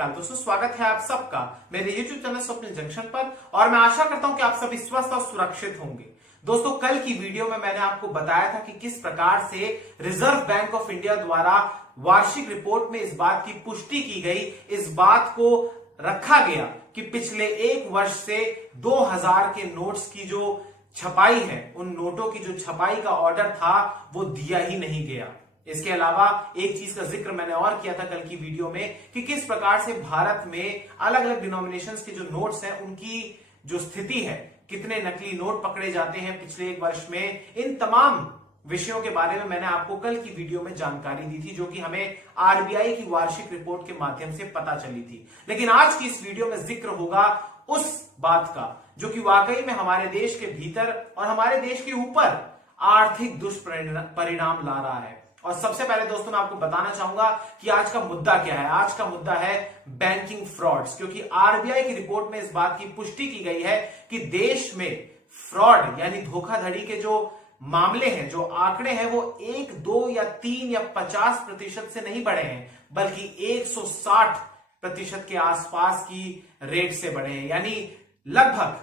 अकाल दोस्तों, स्वागत है आप सबका मेरे YouTube चैनल स्वप्निल जंक्शन पर। और मैं आशा करता हूं कि आप सभी स्वस्थ और सुरक्षित होंगे। दोस्तों, कल की वीडियो में मैंने आपको बताया था कि किस प्रकार से रिजर्व बैंक ऑफ इंडिया द्वारा वार्षिक रिपोर्ट में इस बात की पुष्टि की गई, इस बात को रखा गया कि पिछले एक वर्ष से 2000 के नोट्स की जो छपाई है, उन नोटों की जो छपाई का ऑर्डर था वो दिया ही नहीं गया। इसके अलावा एक चीज का जिक्र मैंने और किया था कल की वीडियो में कि किस प्रकार से भारत में अलग अलग डिनोमिनेशंस के जो नोट्स हैं उनकी जो स्थिति है, कितने नकली नोट पकड़े जाते हैं पिछले एक वर्ष में, इन तमाम विषयों के बारे में मैंने आपको कल की वीडियो में जानकारी दी थी, जो कि हमें आरबीआई की वार्षिक रिपोर्ट के माध्यम से पता चली थी। लेकिन आज की इस वीडियो में जिक्र होगा उस बात का जो कि वाकई में हमारे देश के भीतर और हमारे देश के ऊपर आर्थिक दुष्परिणाम ला रहा है। और सबसे पहले दोस्तों मैं आपको बताना चाहूंगा कि आज का मुद्दा क्या है। आज का मुद्दा है बैंकिंग फ्रॉड्स, क्योंकि आरबीआई की रिपोर्ट में इस बात की पुष्टि की गई है कि देश में फ्रॉड यानी धोखाधड़ी के जो मामले हैं, जो आंकड़े हैं, वो 1, 2 या 3 या 50% से नहीं बढ़े हैं, बल्कि 160% के आसपास की रेट से बढ़े हैं, यानी लगभग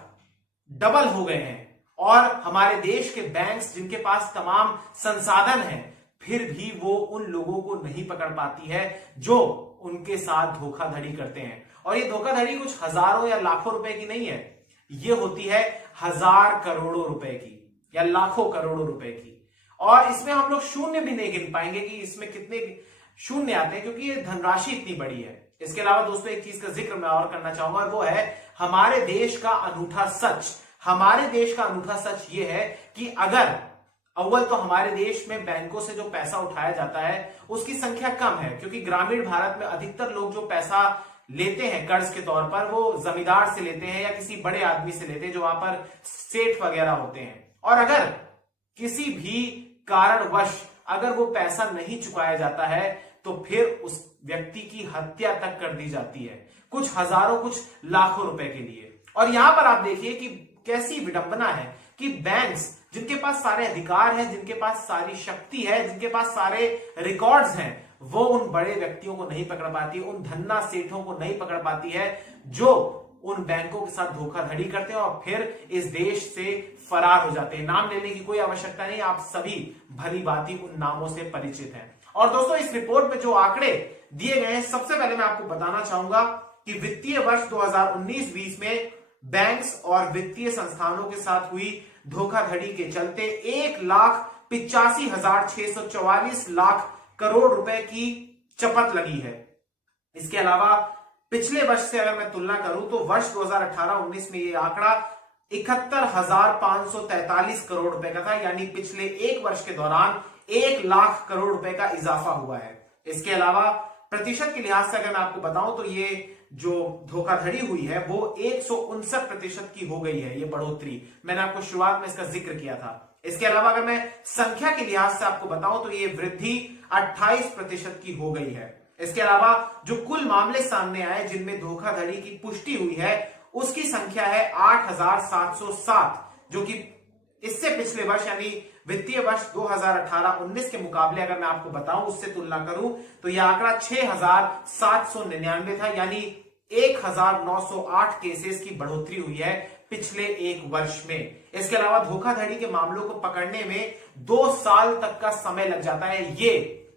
डबल हो गए हैं। और हमारे देश के बैंक्स जिनके पास तमाम संसाधन हैं, फिर भी वो उन लोगों को नहीं पकड़ पाती है जो उनके साथ धोखाधड़ी करते हैं। और ये धोखाधड़ी कुछ हजारों या लाखों रुपए की नहीं है, ये होती है 1000 करोड़ों रुपए की या लाखों करोड़ों रुपए की। और इसमें हम लोग शून्य भी नहीं गिन पाएंगे कि इसमें कितने शून्य आते हैं, क्योंकि ये धनराशि इतनी बड़ी है। इसके अलावा दोस्तों एक चीज का जिक्र मैं और करना चाहूंगा, और वो है हमारे देश का अनूठा सच। हमारे देश का अनूठा सच ये है कि अगर अव्वल तो हमारे देश में बैंकों से जो पैसा उठाया जाता है उसकी संख्या कम है, क्योंकि ग्रामीण भारत में अधिकतर लोग जो पैसा लेते हैं कर्ज के तौर पर वो जमींदार से लेते हैं या किसी बड़े आदमी से लेते हैं जो वहां पर सेठ वगैरह होते हैं। और अगर किसी भी कारणवश अगर वो पैसा नहीं चुकाया जाता है तो फिर उस व्यक्ति की हत्या तक कर दी जाती है, कुछ हजारों कुछ लाखों रुपए के लिए। और यहां पर आप देखिए कि कैसी विडंबना है कि बैंक्स जिनके पास सारे अधिकार हैं, जिनके पास सारी शक्ति है, जिनके पास सारे रिकॉर्ड्स हैं, वो उन बड़े व्यक्तियों को नहीं पकड़ पाती, उन धन्ना सेठों को नहीं पकड़ पाती है जो उन बैंकों के साथ धोखाधड़ी करते हैं और फिर इस देश से फरार हो जाते हैं। नाम लेने की कोई आवश्यकता नहीं, आप सभी भली भांति उन नामों से परिचित हैं। और दोस्तों इस रिपोर्ट में जो आंकड़े दिए गए हैं, सबसे पहले मैं आपको बताना चाहूंगा कि वित्तीय वर्ष 2019-20 में बैंक्स और वित्तीय संस्थानों के साथ हुई धोखाधड़ी के चलते 1,85,644 लाख करोड़ रुपए की चपत लगी है। इसके अलावा पिछले वर्ष से अगर मैं तुलना करूं तो वर्ष 2018-19 में यह आंकड़ा 71,543 करोड़ रुपए का था, यानी पिछले एक वर्ष के दौरान 1 लाख करोड़ रुपए का इजाफा हुआ है। इसके अलावा प्रतिशत के लिहाज से अगर मैं आपको बताऊं तो ये जो धोखाधड़ी हुई है वो 159% की हो गई है, ये बढ़ोतरी। मैंने आपको शुरुआत में इसका जिक्र किया था। इसके अलावा अगर मैं संख्या के लिहाज से आपको बताऊं तो ये वृद्धि 28% की हो गई है। इसके अलावा जो कुल मामले सामने आए जिनमें धोखाधड़ी की पुष्टि हुई है उसकी संख्या है 8,707, जो कि इससे पिछले वर्ष यानी वित्तीय वर्ष 2018-19 के मुकाबले अगर मैं आपको बताऊं, उससे तुलना करूं तो यह आंकड़ा 6,799 था, यानी 1,908 केसेस की बढ़ोतरी हुई है पिछले एक वर्ष में। इसके अलावा धोखाधड़ी के मामलों को पकड़ने में 2 साल तक का समय लग जाता है, ये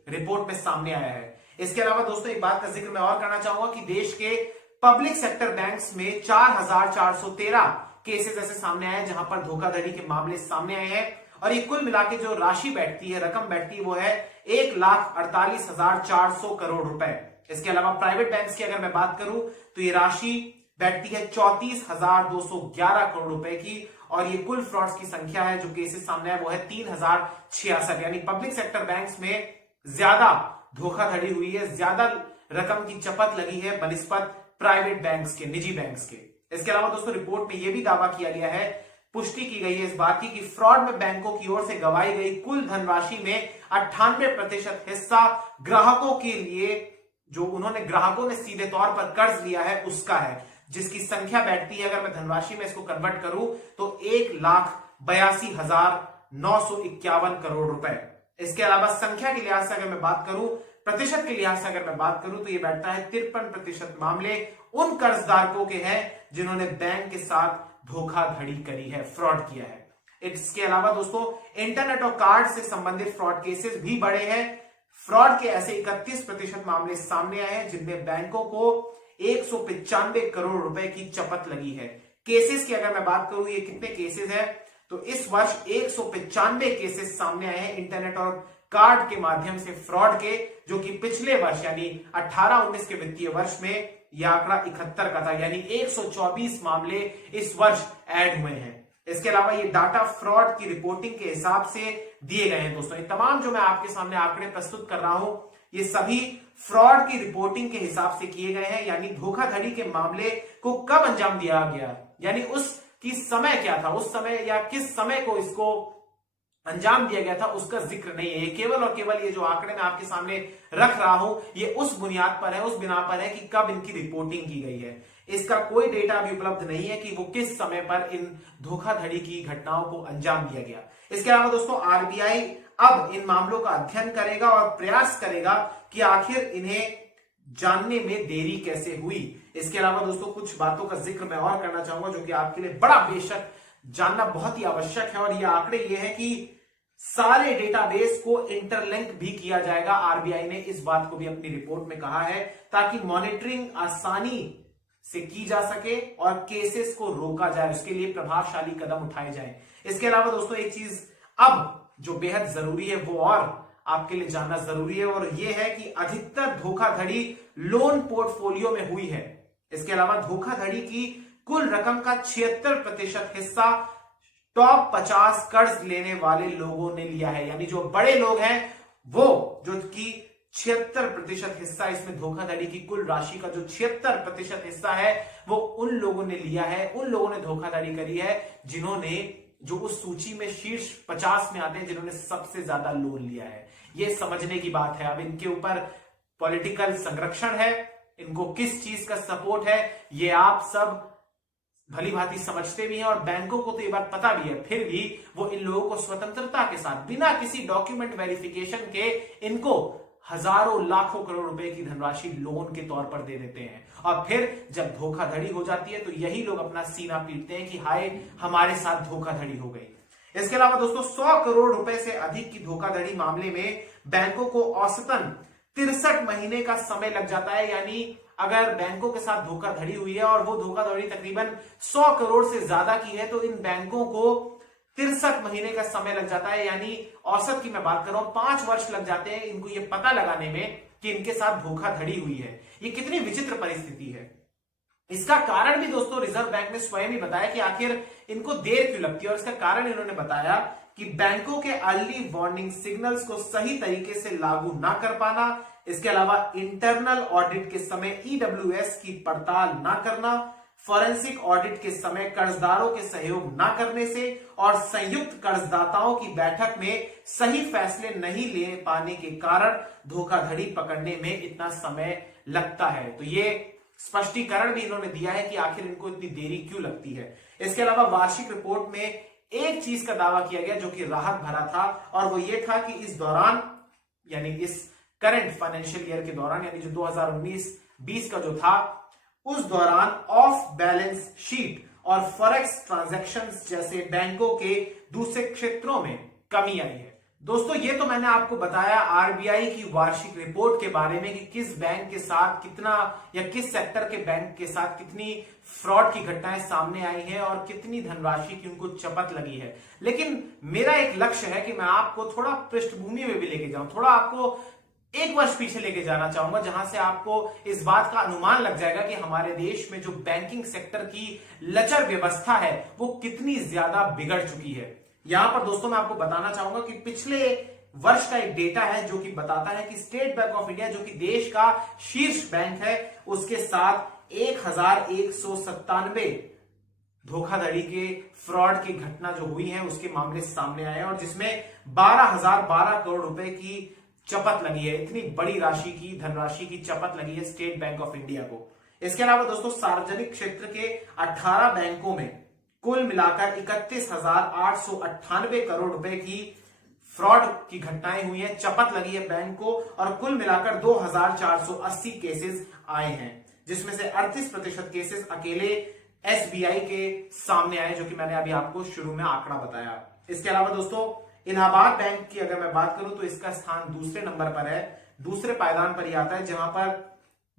रिपोर्ट में सामने आया है। इसके अलावा दोस्तों एक बात का जिक्र मैं और करना चाहूंगा कि देश के पब्लिक सेक्टर बैंक्स में 4,413 केसेस ऐसे सामने आए जहां पर धोखाधड़ी के मामले सामने आए हैं। और ये कुल मिलाकर जो राशि बैठती है, रकम बैठती है, वो है 1,48,400 करोड़ रुपए। इसके अलावा प्राइवेट बैंक्स की अगर मैं बात करूं तो ये राशि बैठती है 34,211 करोड़ रुपए की। और ये कुल फ्रॉड्स की संख्या है, जो केसेस सामने आए वो है 3,066, यानी पब्लिक सेक्टर बैंक्स में ज्यादा धोखाधड़ी हुई है, ज्यादा रकम की चपत लगी है बनिस्बत प्राइवेट बैंक्स के, निजी बैंक्स के। इसके अलावा दोस्तों रिपोर्ट में यह भी दावा किया गया है, पुष्टि की गई है इस बात की कि फ्रॉड में बैंकों की ओर से गवाई गई कुल धनराशि में 98% हिस्सा ग्राहकों के लिए, जो उन्होंने ग्राहकों ने सीधे तौर पर कर्ज लिया है, उसका है, जिसकी संख्या बैठती है, अगर मैं धनराशि में इसको कन्वर्ट करूं तो 1,82,951 करोड़ रुपए। इसके अलावा संख्या के लिहाज से अगर मैं बात करूं, प्रतिशत के लिहाज से अगर मैं बात करूं तो ये बैठता है 53% मामले उन कर्जदारों के हैं जिन्होंने बैंक के साथ धोखाधड़ी करी है, फ्रॉड किया है। इसके अलावा दोस्तों इंटरनेट और कार्ड से संबंधित फ्रॉड केसेस भी बढ़े हैं। फ्रॉड के ऐसे 31% मामले सामने आए हैं जिनमें बैंकों को 195 करोड़ रुपए की चपत लगी है। केसेस की अगर मैं बात करूं ये कितने केसेस है, तो इस वर्ष 195 केसेस सामने आए हैं इंटरनेट और कार्ड के माध्यम से फ्रॉड के, जो कि पिछले वर्ष यानी 18-19 के वित्तीय वर्ष में यह आंकड़ा 71 का था, यानी 124 मामले इस वर्ष ऐड हुए हैं। इसके अलावा ये डाटा फ्रॉड की रिपोर्टिंग के हिसाब से दिए गए हैं। दोस्तों ये तमाम जो मैं आपके सामने आंकड़े प्रस्तुत कर रहा हूं ये सभी फ्रॉड की रिपोर्टिंग के हिसाब से किए गए हैं, यानी धोखाधड़ी के मामले को कब अंजाम दिया गया, यानी उसकी समय क्या था, उस समय या किस समय को इसको अंजाम दिया गया था उसका जिक्र नहीं है। केवल और केवल ये जो आंकड़े मैं आपके सामने रख रहा हूं ये उस बुनियाद पर है, उस बिना पर है कि कब इनकी रिपोर्टिंग की गई है। इसका कोई डेटा अभी उपलब्ध नहीं है कि वो किस समय पर इन धोखाधड़ी की घटनाओं को अंजाम दिया गया। इसके अलावा दोस्तों आरबीआई अब इन मामलों का अध्ययन करेगा और प्रयास करेगा कि आखिर इन्हें जानने में देरी कैसे हुई। इसके अलावा दोस्तों कुछ बातों का जिक्र मैं और करना चाहूंगा जो कि आपके लिए बड़ा बेशक जानना बहुत ही आवश्यक है, और ये आंकड़े ये है कि सारे डेटाबेस को इंटरलिंक भी किया जाएगा। आरबीआई ने इस बात को भी अपनी रिपोर्ट में कहा है ताकि मॉनिटरिंग आसानी से की जा सके और केसेस को रोका जाए, उसके लिए प्रभावशाली कदम उठाए जाएं। इसके अलावा दोस्तों एक चीज अब जो बेहद जरूरी है वो और आपके लिए जानना जरूरी है, और यह है कि अधिकतर धोखाधड़ी लोन पोर्टफोलियो में हुई है। इसके अलावा धोखाधड़ी की कुल रकम का 76% हिस्सा टॉप 50 कर्ज लेने वाले लोगों ने लिया है, यानी जो बड़े लोग हैं वो जो कि 76% हिस्सा इसमें धोखाधड़ी की कुल राशि का जो 76% हिस्सा है वो उन लोगों ने लिया है, उन लोगों ने धोखाधड़ी करी है जिन्होंने जो उस सूची में शीर्ष 50 में आते हैं जिन्होंने सबसे ज्यादा लोन लिया है। ये समझने की बात है। अब इनके ऊपर पॉलिटिकल संरक्षण है, इनको किस चीज का सपोर्ट है ये आप सब भली भांति समझते भी हैं और बैंकों को तो ये बात पता भी है, फिर भी वो इन लोगों को स्वतंत्रता के साथ बिना किसी डॉक्यूमेंट वेरिफिकेशन के इनको हजारों लाखों करोड़ रुपए की धनराशि लोन के तौर पर दे देते हैं, और फिर जब धोखाधड़ी हो जाती है तो यही लोग अपना सीना पीटते हैं कि हाय हमारे साथ धोखाधड़ी हो गई। इसके अलावा दोस्तों 100 करोड़ रुपए से अधिक की धोखाधड़ी मामले में बैंकों को औसतन 63 महीने का समय लग जाता है, यानी अगर बैंकों के साथ धोखाधड़ी हुई है और वो धोखाधड़ी तकरीबन 100 करोड़ से ज्यादा की है तो इन बैंकों को 63 महीने का समय लग जाता है, यानी औसत की मैं बात कर रहा हूं 5 वर्ष लग जाते हैं इनको ये पता लगाने में कि इनके साथ धोखाधड़ी हुई है। ये कितनी विचित्र परिस्थिति है। इसका कारण भी दोस्तों रिजर्व बैंक ने स्वयं ही बताया कि आखिर इनको देर क्यों लगती है, और इसका कारण इन्होंने बताया कि बैंकों के अर्ली वार्निंग सिग्नल्स को सही तरीके से लागू ना कर पाना, इसके अलावा इंटरनल ऑडिट के समय ईडब्ल्यूएस की पड़ताल ना करना, फॉरेंसिक ऑडिट के समय कर्जदारों के सहयोग ना करने से और संयुक्त कर्जदाताओं की बैठक में सही फैसले नहीं ले पाने के कारण धोखाधड़ी पकड़ने में इतना समय लगता है। तो ये स्पष्टीकरण भी इन्होंने दिया है कि आखिर इनको इतनी देरी क्यों लगती है। इसके अलावा वार्षिक रिपोर्ट में एक चीज का दावा किया गया जो कि राहत भरा था, और वो ये था कि इस दौरान यानी इस करंट फाइनेंशियल ईयर के दौरान यानी जो 2019-20 का जो था उस दौरान ऑफ बैलेंस शीट और फॉरेक्स ट्रांजैक्शंस जैसे बैंकों के दूसरे क्षेत्रों में कमी आई है। दोस्तों ये तो मैंने आपको बताया आरबीआई की वार्षिक रिपोर्ट के बारे में कि किस बैंक के साथ कितना या किस सेक्टर के बैंक के साथ कितनी फ्रॉड की घटनाएं सामने आई हैं और कितनी धनराशि की उनको चपत लगी है। लेकिन मेरा एक लक्ष्य है कि मैं आपको थोड़ा पृष्ठभूमि में भी लेके जाऊं, थोड़ा आपको एक वर्ष पीछे लेके जाना चाहूंगा, जहां से आपको इस बात का अनुमान लग जाएगा कि हमारे देश में जो बैंकिंग सेक्टर की लचर व्यवस्था है वो कितनी ज्यादा बिगड़ चुकी है। यहां पर दोस्तों मैं आपको बताना चाहूंगा कि पिछले वर्ष का एक डेटा है जो कि बताता है कि स्टेट बैंक ऑफ इंडिया जो कि देश का शीर्ष बैंक है उसके साथ 1197 धोखाधड़ी के फ्रॉड की घटना जो हुई है उसके मामले सामने आए हैं, और जिसमें 12,012 करोड़ रुपए की चपत लगी है। इतनी बड़ी राशि की धनराशि की चपत लगी है स्टेट बैंक ऑफ इंडिया को। इसके अलावा दोस्तों सार्वजनिक क्षेत्र के 18 बैंकों में कुल मिलाकर 31,898 करोड़ रुपए की फ्रॉड की घटनाएं हुई हैं, चपत लगी है बैंक को और कुल मिलाकर 2480 केसेस आए हैं, जिसमें से 38% केसेस अकेले एसबीआई के सामने आए, जो कि मैंने अभी आपको शुरू में आंकड़ा बताया। इसके अलावा दोस्तों इलाहाबाद बैंक की अगर मैं बात करूं तो इसका स्थान दूसरे नंबर पर है, दूसरे पायदान पर ही आता है, जहां पर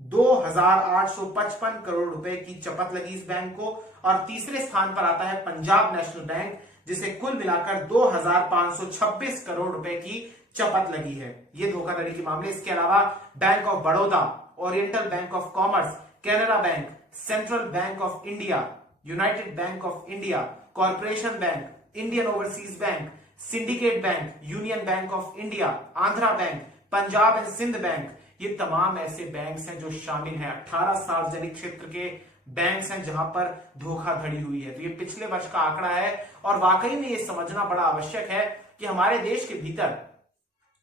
2855 करोड़ रुपए की चपत लगी इस बैंक को। और तीसरे स्थान पर आता है पंजाब नेशनल बैंक, जिसे कुल मिलाकर 2526 करोड़ रुपए की चपत लगी है। ये धोखाधड़ी के मामले। इसके अलावा Bank of Baroda, Oriental Bank of Commerce, Canara Bank, Central Bank of India, United Bank of India, Corporation Bank, Indian Overseas Bank, Syndicate Bank, Union Bank of India, Andhra Bank, Punjab and Sindh Bank, ये तमाम ऐसे बैंक्स हैं जो शामिल हैं। 18 सार्वजनिक क्षेत्र के बैंक्स हैं जहां पर धोखाधड़ी हुई है। तो ये पिछले वर्ष का आंकड़ा है और वाकई में ये समझना बड़ा आवश्यक है कि हमारे देश के भीतर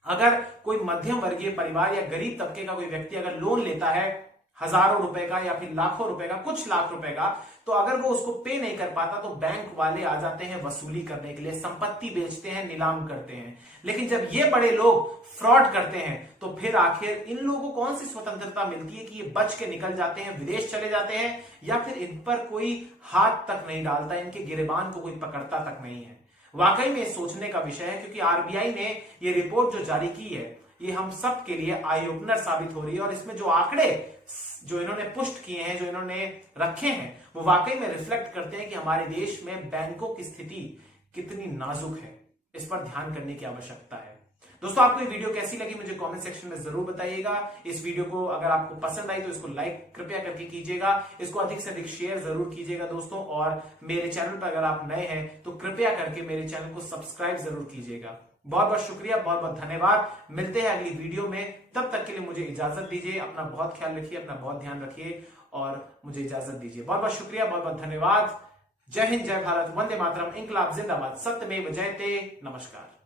अगर कोई मध्यम वर्गीय परिवार या गरीब तबके का कोई व्यक्ति अगर लोन लेता है हजारों रुपए का या फिर लाखों रुपए का, कुछ लाख रुपए का, तो अगर वो उसको पे नहीं कर पाता तो बैंक वाले आ जाते हैं वसूली करने के लिए, संपत्ति बेचते हैं, नीलाम करते हैं। लेकिन जब ये बड़े लोग फ्रॉड करते हैं तो फिर आखिर इन लोगों को कौन सी स्वतंत्रता मिलती है कि ये बच के निकल जाते हैं, विदेश चले जाते हैं, या फिर इन पर कोई हाथ तक नहीं डालता, इनके गिरेबान को कोई पकड़ता तक नहीं है। वाकई में सोचने का विषय है, क्योंकि आरबीआई ने ये रिपोर्ट जो जारी की है ये हम सब के लिए आई ओपनर साबित हो रही है। और इसमें जो आंकड़े जो इन्होंने पुष्ट किए हैं, जो इन्होंने रखे हैं, वो वाकई में रिफ्लेक्ट करते हैं कि हमारे देश में बैंकों की स्थिति कितनी नाजुक है। इस पर ध्यान करने की आवश्यकता है। दोस्तों आपको ये वीडियो कैसी लगी मुझे कमेंट सेक्शन में जरूर बताइएगा। इस वीडियो को अगर आपको पसंद आई तो इसको लाइक कृपया करके कीजिएगा, इसको अधिक से अधिक शेयर जरूर कीजिएगा दोस्तों। और मेरे चैनल पर अगर आप नए हैं तो कृपया करके मेरे चैनल को सब्सक्राइब जरूर कीजिएगा। बहुत बहुत शुक्रिया, बहुत बहुत धन्यवाद। मिलते हैं अगली वीडियो में, तब तक के लिए मुझे इजाजत दीजिए। अपना बहुत ख्याल रखिए, अपना बहुत ध्यान रखिए और मुझे इजाजत दीजिए। बहुत बहुत शुक्रिया, बहुत बहुत धन्यवाद। जय हिंद, जय भारत, वंदे मातरम, इंकलाब जिंदाबाद, सत्यमेव जयते। नमस्कार।